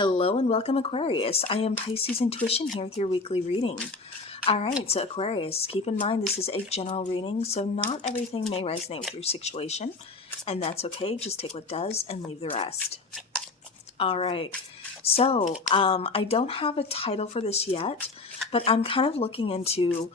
Hello and welcome, Aquarius. I am Piscesintuition here with your weekly reading. Alright, so Aquarius, keep in mind this is a general reading, so not everything may resonate with your situation, and that's okay. Just take what does and leave the rest. Alright, so I don't have a title for this yet, but I'm kind of looking into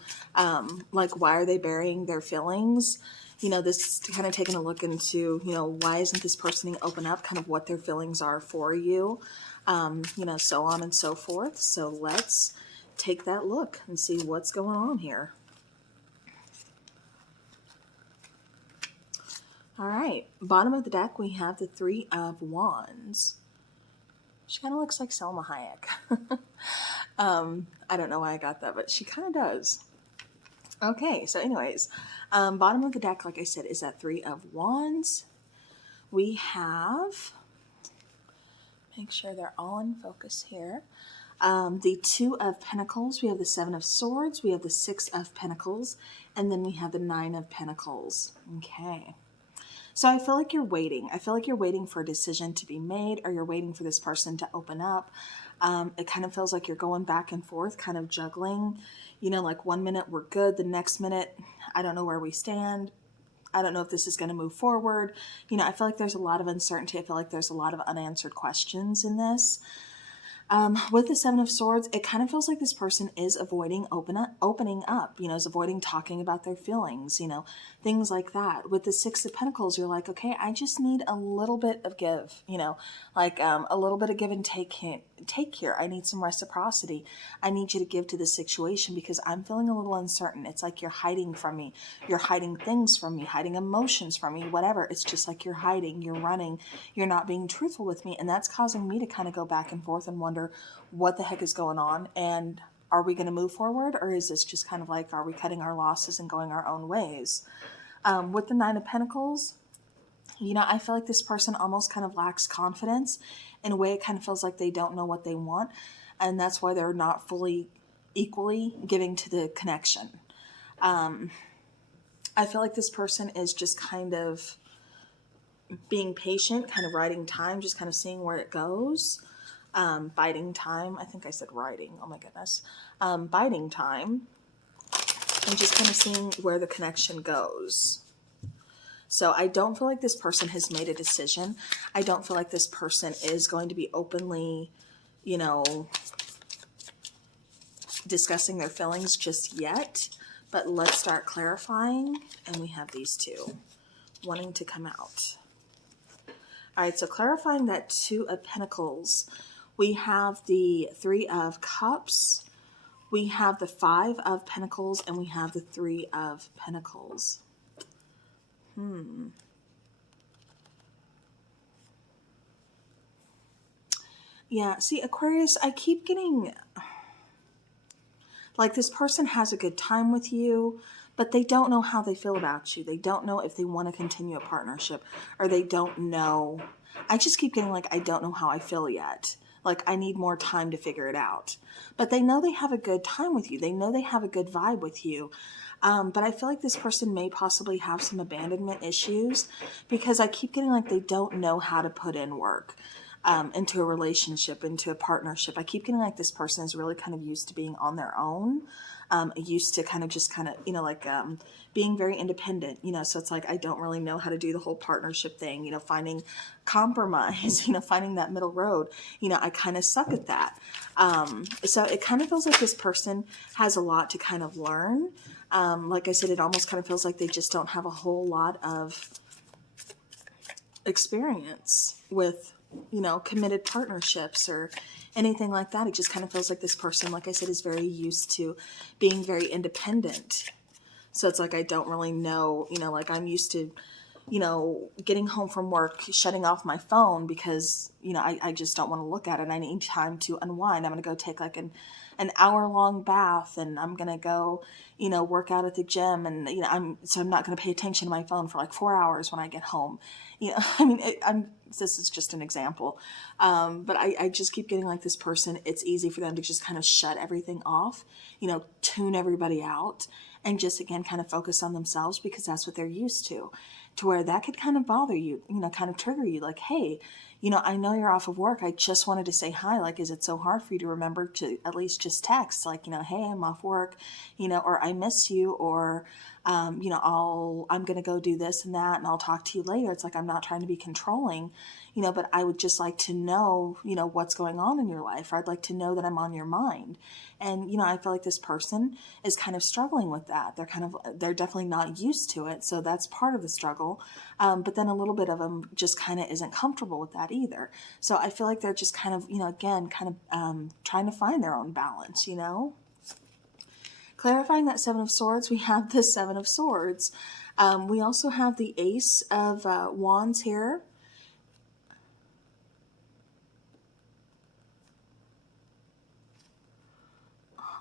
like, why are they burying their feelings? You know, this kind of taking a look into, you know, why isn't this person open up, kind of what their feelings are for you, you know, so on and so forth. So let's take that look and see what's going on here. All right, bottom of the deck, we have the Three of Wands. She kind of looks like Selma Hayek. I don't know why I got that, but she kind of does. Okay, so anyways, bottom of the deck, like I said, is that Three of Wands. We have, make sure they're all in focus here, the Two of Pentacles. We have the Seven of Swords. We have the Six of Pentacles. And then we have the Nine of Pentacles. Okay. So I feel like you're waiting. I feel like you're waiting for a decision to be made, or you're waiting for this person to open up. It kind of feels like you're going back and forth, kind of juggling. You know, like 1 minute we're good, the next minute, I don't know where we stand. I don't know if this is going to move forward. You know, I feel like there's a lot of uncertainty. I feel like there's a lot of unanswered questions in this. With the Seven of Swords, it kind of feels like this person is avoiding opening up, you know, is avoiding talking about their feelings, you know, things like that. With the Six of Pentacles, you're like, okay, I just need a little bit of give, you know, like a little bit of give and take here. I need some reciprocity. I need you to give to the situation because I'm feeling a little uncertain. It's like you're hiding from me. You're hiding things from me, hiding emotions from me, whatever. It's just like you're hiding, you're running, you're not being truthful with me. And that's causing me to kind of go back and forth and wonder what the heck is going on, and are we going to move forward, or is this just kind of like, are we cutting our losses and going our own ways? With the Nine of Pentacles, you know, I feel like this person almost kind of lacks confidence. In a way, it kind of feels like they don't know what they want, and that's why they're not fully equally giving to the connection. I feel like this person is just kind of being patient, kind of riding time, just kind of seeing where it goes. Biding time. I think I said riding. Oh my goodness. Biding time. And just kind of seeing where the connection goes. So I don't feel like this person has made a decision. I don't feel like this person is going to be openly, you know, discussing their feelings just yet. But let's start clarifying. And we have these two wanting to come out. All right, so clarifying that Two of Pentacles, we have the Three of Cups, we have the Five of Pentacles, and we have the Three of Pentacles. Yeah, see, Aquarius, I keep getting, like, this person has a good time with you, but they don't know how they feel about you. They don't know if they want to continue a partnership, or they don't know. I just keep getting like, I don't know how I feel yet. Like, I need more time to figure it out. But they know they have a good time with you. They know they have a good vibe with you. But I feel like this person may possibly have some abandonment issues, because I keep getting like they don't know how to put in work into a relationship, into a partnership. I keep getting like this person is really kind of used to being on their own. Used to kind of just kind of, you know, like being very independent, you know, so it's like I don't really know how to do the whole partnership thing, you know, finding compromise, you know, finding that middle road, you know, I kind of suck at that. So it kind of feels like this person has a lot to kind of learn. Like I said, it almost kind of feels like they just don't have a whole lot of experience with, you know, committed partnerships or anything like that. It just kind of feels like this person, like I said, is very used to being very independent. So it's like, I don't really know, you know, like I'm used to, you know, getting home from work, shutting off my phone because, you know, I just don't want to look at it. I need time to unwind. I'm going to go take like an hour-long bath, and I'm going to go, you know, work out at the gym, and, you know, I'm not going to pay attention to my phone for like 4 hours when I get home. You know, I mean, this is just an example. But I just keep getting like this person, it's easy for them to just kind of shut everything off, you know, tune everybody out, and just, again, kind of focus on themselves because that's what they're used to where that could kind of bother you, you know, kind of trigger you like, hey, I know you're off of work. I just wanted to say hi. Like, is it so hard for you to remember to at least just text? Like, hey, I'm off work, or I miss you, or, I'm going to go do this and that, and I'll talk to you later. It's like, I'm not trying to be controlling, but I would just like to know, what's going on in your life, or I'd like to know that I'm on your mind. And, I feel like this person is kind of struggling with that. They're definitely not used to it. So that's part of the struggle. But then a little bit of them just kind of isn't comfortable with that either. So I feel like they're just kind of, again, kind of trying to find their own balance, Clarifying that Seven of Swords, we have the Seven of Swords. We also have the Ace of Wands here.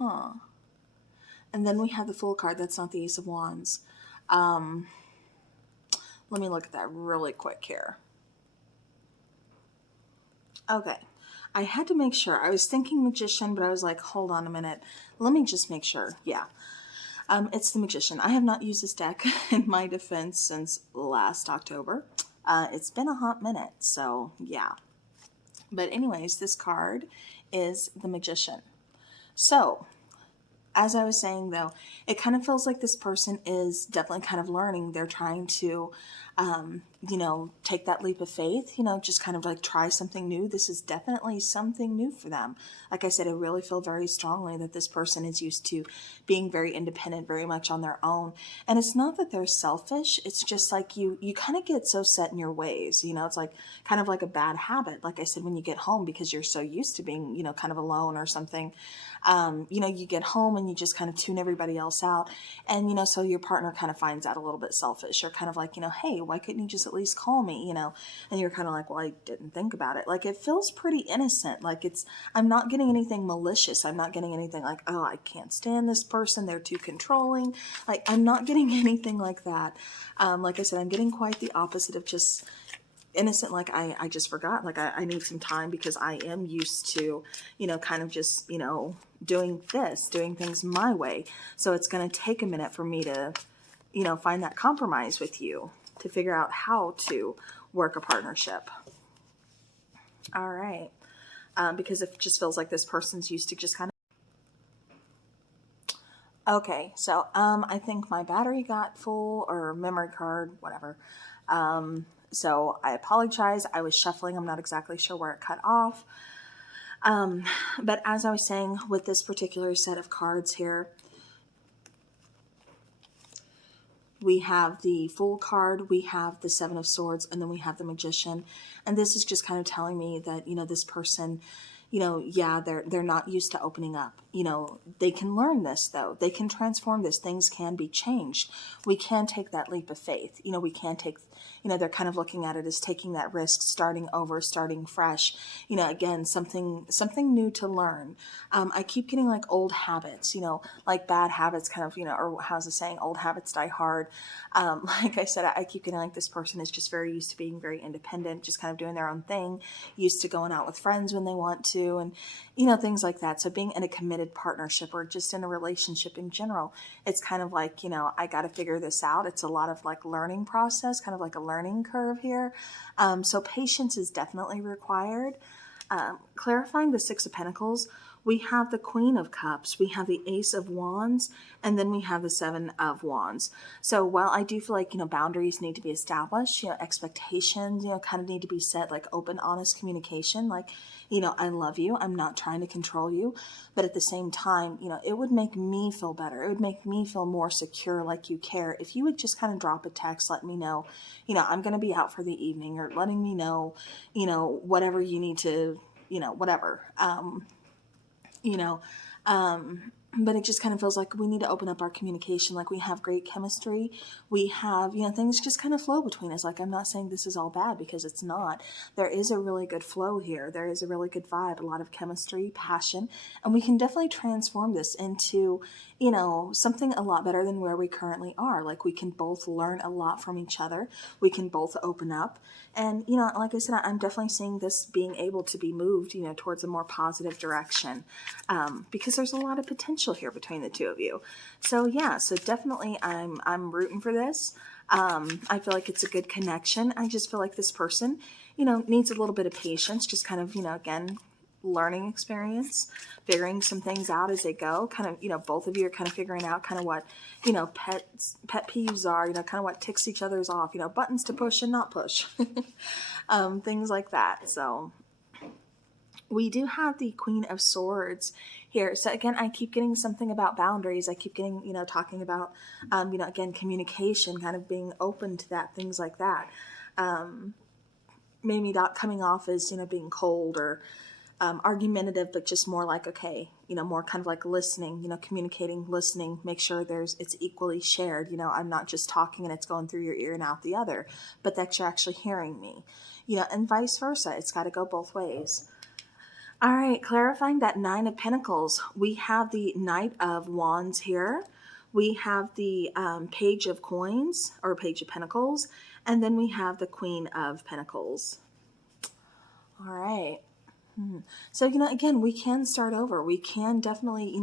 And then we have the Fool card. That's not the Ace of Wands. Let me look at that really quick here. Okay. I had to make sure. I was thinking Magician, but I was like, hold on a minute. Let me just make sure. Yeah. It's the Magician. I have not used this deck in my defense since last October. It's been a hot minute, so yeah. But anyways, this card is the Magician. So, as I was saying, though, it kind of feels like this person is definitely kind of learning. They're trying to, take that leap of faith, just kind of like try something new. This is definitely something new for them. Like I said, I really feel very strongly that this person is used to being very independent, very much on their own. And it's not that they're selfish. It's just like you kind of get so set in your ways. It's like kind of like a bad habit. Like I said, when you get home, because you're so used to being, kind of alone or something, you get home and you just kind of tune everybody else out. And, so your partner kind of finds that a little bit selfish, or kind of like, hey, why couldn't you just at least call me, and you're kind of like, well, I didn't think about it. Like, it feels pretty innocent. Like I'm not getting anything malicious. I'm not getting anything like, oh, I can't stand this person. They're too controlling. Like, I'm not getting anything like that. Like I said, I'm getting quite the opposite of just innocent. Like I just forgot, like I need some time because I am used to, kind of just, doing things my way. So it's going to take a minute for me to, find that compromise with you to figure out how to work a partnership. All right. Because it just feels like this person's used to just kind of. Okay. So, I think my battery got full, or memory card, whatever. So I apologize. I was shuffling. I'm not exactly sure where it cut off. But as I was saying, with this particular set of cards here, we have the Fool card, we have the Seven of Swords, and then we have the Magician. And this is just kind of telling me that, this person, they're not used to opening up. They can learn this, though. They can transform this. Things can be changed. We can take that leap of faith. We can take, they're kind of looking at it as taking that risk, starting over, starting fresh. Again, something new to learn. I keep getting like old habits, like bad habits kind of, or how's the saying, old habits die hard. Like I said, I keep getting like this person is just very used to being very independent, just kind of doing their own thing, used to going out with friends when they want to, and things like that. So being in a committed partnership, or just in a relationship in general, it's kind of like, I got to figure this out. It's a lot of like learning process, kind of like a learning curve here. So patience is definitely required. Clarifying the Six of Pentacles, we have the Queen of Cups, we have the Ace of Wands, and then we have the Seven of Wands. So while I do feel like, boundaries need to be established, expectations, kind of need to be set, like open, honest communication, like, I love you, I'm not trying to control you, but at the same time, it would make me feel better. It would make me feel more secure, like you care, if you would just kind of drop a text, let me know, I'm going to be out for the evening, or letting me know, whatever you need to, whatever. But it just kind of feels like we need to open up our communication. Like, we have great chemistry. We have, things just kind of flow between us. Like, I'm not saying this is all bad, because it's not. There is a really good flow here. There is a really good vibe, a lot of chemistry, passion, and we can definitely transform this into, something a lot better than where we currently are. Like, we can both learn a lot from each other. We can both open up. And, like I said, I'm definitely seeing this being able to be moved, towards a more positive direction, because there's a lot of potential here between the two of you. So yeah, so definitely I'm rooting for this. I feel like it's a good connection. I just feel like this person needs a little bit of patience, just kind of, again, learning experience, figuring some things out as they go. Kind of, both of you are kind of figuring out kind of what, pet peeves are, kind of what ticks each other's off, buttons to push and not push, things like that. So we do have the Queen of Swords here. So again, I keep getting something about boundaries. I keep getting, talking about, again, communication, kind of being open to that, things like that. Maybe not coming off as, being cold or argumentative, but just more like, okay, more kind of like listening, communicating, listening, make sure it's equally shared. I'm not just talking and it's going through your ear and out the other, but that you're actually hearing me, and vice versa. It's got to go both ways. All right, clarifying that Nine of Pentacles. We have the Knight of Wands here. We have the Page of Coins, or Page of Pentacles, and then we have the Queen of Pentacles. All right. So, again, we can start over. We can definitely,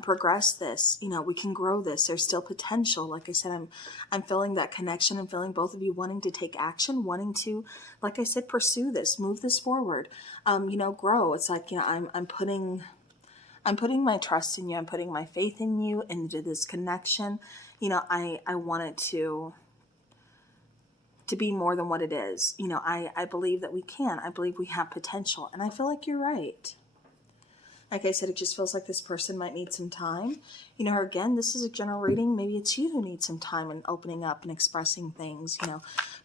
progress this. We can grow this. There's still potential. Like I said, I'm feeling that connection. I'm feeling both of you wanting to take action, wanting to, like I said, pursue this, move this forward, grow. It's like, I'm putting my trust in you. I'm putting my faith in you into this connection. I want it to be more than what it is. I believe that we can. I believe we have potential. And I feel like you're right. Like I said, it just feels like this person might need some time. Again, this is a general reading. Maybe it's you who needs some time and opening up and expressing things,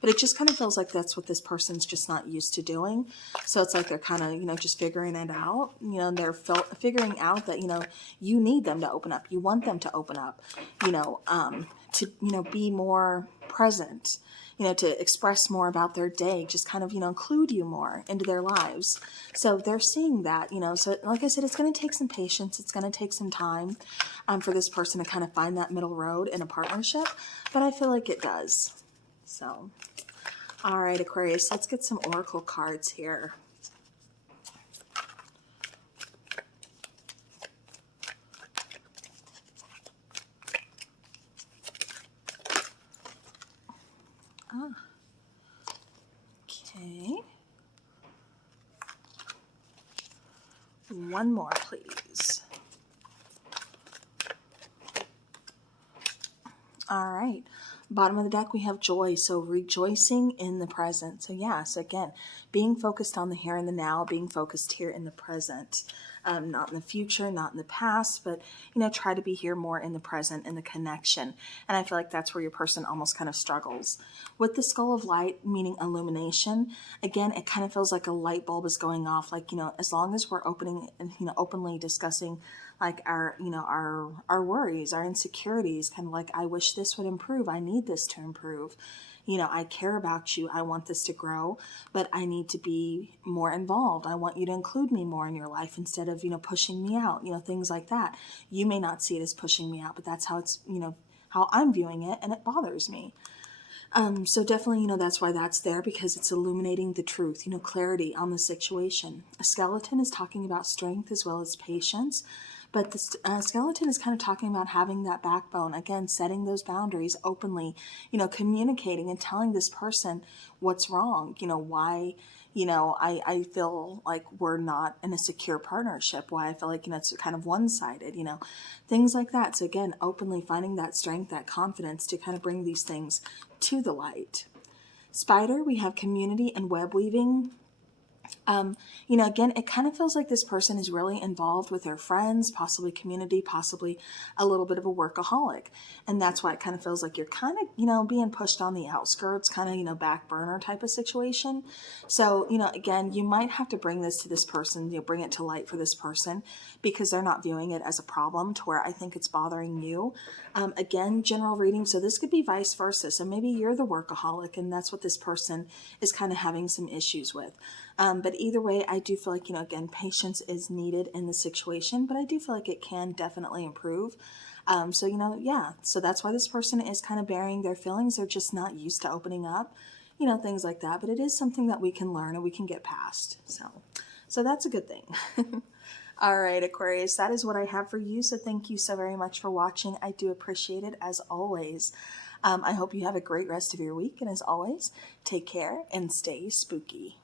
But it just kind of feels like that's what this person's just not used to doing. So it's like they're kind of, just figuring it out. They're figuring out that, you need them to open up. You want them to open up, to, be more present, to express more about their day, just kind of, include you more into their lives. So they're seeing that, so like I said, it's going to take some patience. It's going to take some time for this person to kind of find that middle road in a partnership, but I feel like it does. So, all right, Aquarius, let's get some oracle cards here. Okay. One more, please. All right. Bottom of the deck, we have joy. So rejoicing in the present. So yeah, so again, being focused on the here and the now, being focused here in the present. Not in the future, not in the past, but, try to be here more in the present, in the connection. And I feel like that's where your person almost kind of struggles. With the skull of light, meaning illumination, again, it kind of feels like a light bulb is going off. Like, as long as we're opening and, openly discussing like our worries, our insecurities, kind of like, I wish this would improve. I need this to improve. I care about you. I want this to grow, but I need to be more involved. I want you to include me more in your life instead of, pushing me out, things like that. You may not see it as pushing me out, but that's how it's, how I'm viewing it, and it bothers me. So definitely, that's why that's there, because it's illuminating the truth, clarity on the situation. A skeleton is talking about strength as well as patience. But the skeleton is kind of talking about having that backbone, again, setting those boundaries openly, communicating and telling this person what's wrong, why, I feel like we're not in a secure partnership, why I feel like, it's kind of one-sided, things like that. So again, openly finding that strength, that confidence to kind of bring these things to the light. Spider, we have community and web weaving. Again, it kind of feels like this person is really involved with their friends, possibly community, possibly a little bit of a workaholic. And that's why it kind of feels like you're kind of, being pushed on the outskirts, kind of, back burner type of situation. So, again, you might have to bring this to this person, bring it to light for this person, because they're not viewing it as a problem to where I think it's bothering you. Again, general reading. So this could be vice versa. So maybe you're the workaholic and that's what this person is kind of having some issues with. But either way, I do feel like, again, patience is needed in the situation, but I do feel like it can definitely improve. So, yeah, so that's why this person is kind of burying their feelings. They're just not used to opening up, things like that. But it is something that we can learn and we can get past. So that's a good thing. All right, Aquarius, that is what I have for you. So thank you so very much for watching. I do appreciate it as always. I hope you have a great rest of your week. And as always, take care and stay spooky.